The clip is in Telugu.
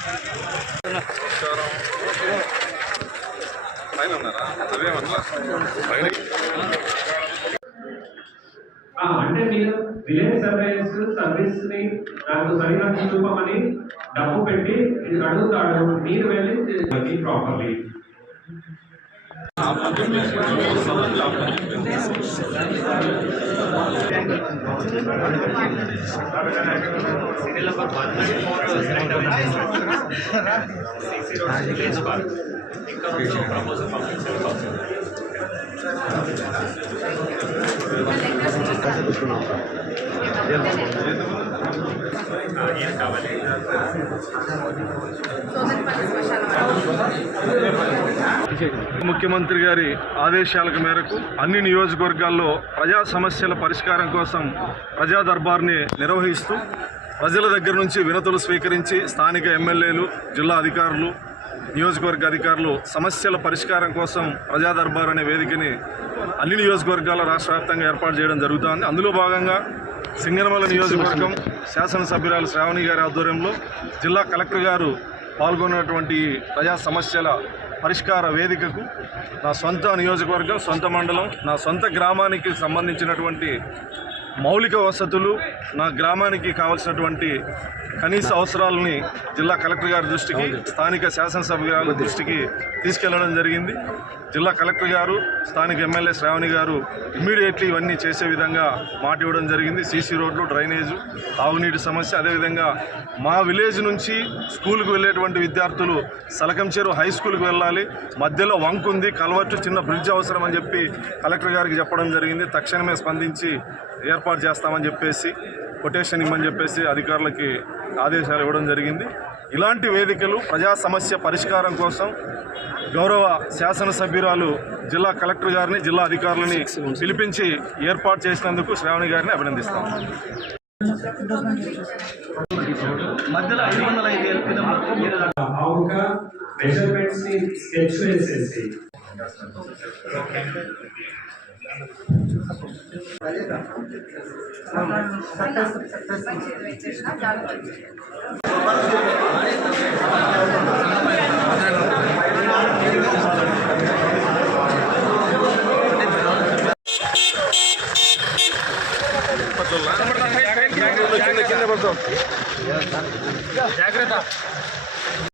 అంటే మీరు రిలయన్స్ సర్వీస్ ని నాకు సరిగా చూపమని డబ్బు పెట్టి అడుగుతాడు, మీరు వెళ్ళి ప్రాపర్లీ ముఖ్యమంత్రి గారి ఆదేశాల మేరకు అన్ని నియోజకవర్గాల్లో ప్రజా సమస్యల పరిష్కారం కోసం ప్రజా దర్బార్ని నిర్వహిస్తూ ప్రజల దగ్గర నుంచి వినతులు స్వీకరించి స్థానిక ఎమ్మెల్యేలు, జిల్లా అధికారులు, నియోజకవర్గ అధికారులు సమస్యల పరిష్కారం కోసం ప్రజా దర్బార్ అనే వేదికని అన్ని నియోజకవర్గాల రాష్ట్ర వ్యాప్తంగా ఏర్పాటు చేయడం జరుగుతుంది. అందులో భాగంగా సింగనమల నియోజకవర్గం శాసనసభ్యురాలు శ్రావణి గారి ఆధ్వర్యంలో జిల్లా కలెక్టర్ గారు పాల్గొన్నటువంటి ప్రజా సమస్యల పరిష్కార వేదికకు నా సొంత నియోజకవర్గం, సొంత మండలం, నా సొంత గ్రామానికి సంబంధించినటువంటి మౌలిక వసతులు, నా గ్రామానికి కావాల్సినటువంటి కనీస అవసరాలని జిల్లా కలెక్టర్ గారి దృష్టికి, స్థానిక శాసనసభ్యుల దృష్టికి తీసుకెళ్లడం జరిగింది. జిల్లా కలెక్టర్ గారు, స్థానిక ఎమ్మెల్యే శ్రావణి గారు ఇమ్మీడియట్లీ ఇవన్నీ చేసే విధంగా మాట ఇవ్వడం జరిగింది. సీసీ రోడ్లు, డ్రైనేజు, తాగునీటి సమస్య, అదేవిధంగా మా విలేజ్ నుంచి స్కూల్కి వెళ్ళేటువంటి విద్యార్థులు సలకంచెరు హై స్కూల్కి వెళ్ళాలి, మధ్యలో వంకు ఉంది, కల్వర్టు, చిన్న బ్రిడ్జ్ అవసరం అని చెప్పి కలెక్టర్ గారికి చెప్పడం జరిగింది. తక్షణమే స్పందించి ఏర్పాటు చేస్తామని చెప్పేసి, కొటేషన్ ఇమ్మని చెప్పేసి అధికారులకి ఆదేశాలు ఇవ్వడం జరిగింది. ఇలాంటి వేదికలు ప్రజా సమస్య పరిష్కారం కోసం గౌరవ శాసనసభ్యురాలు జిల్లా కలెక్టర్ గారిని, జిల్లా అధికారులని పిలిపించి ఏర్పాటు చేసినందుకు శ్రావణి గారిని అభినందిస్తాం. మధ్యలో 505 మెజర్మెంట్స్ ని స్కెచ్ వేసేసి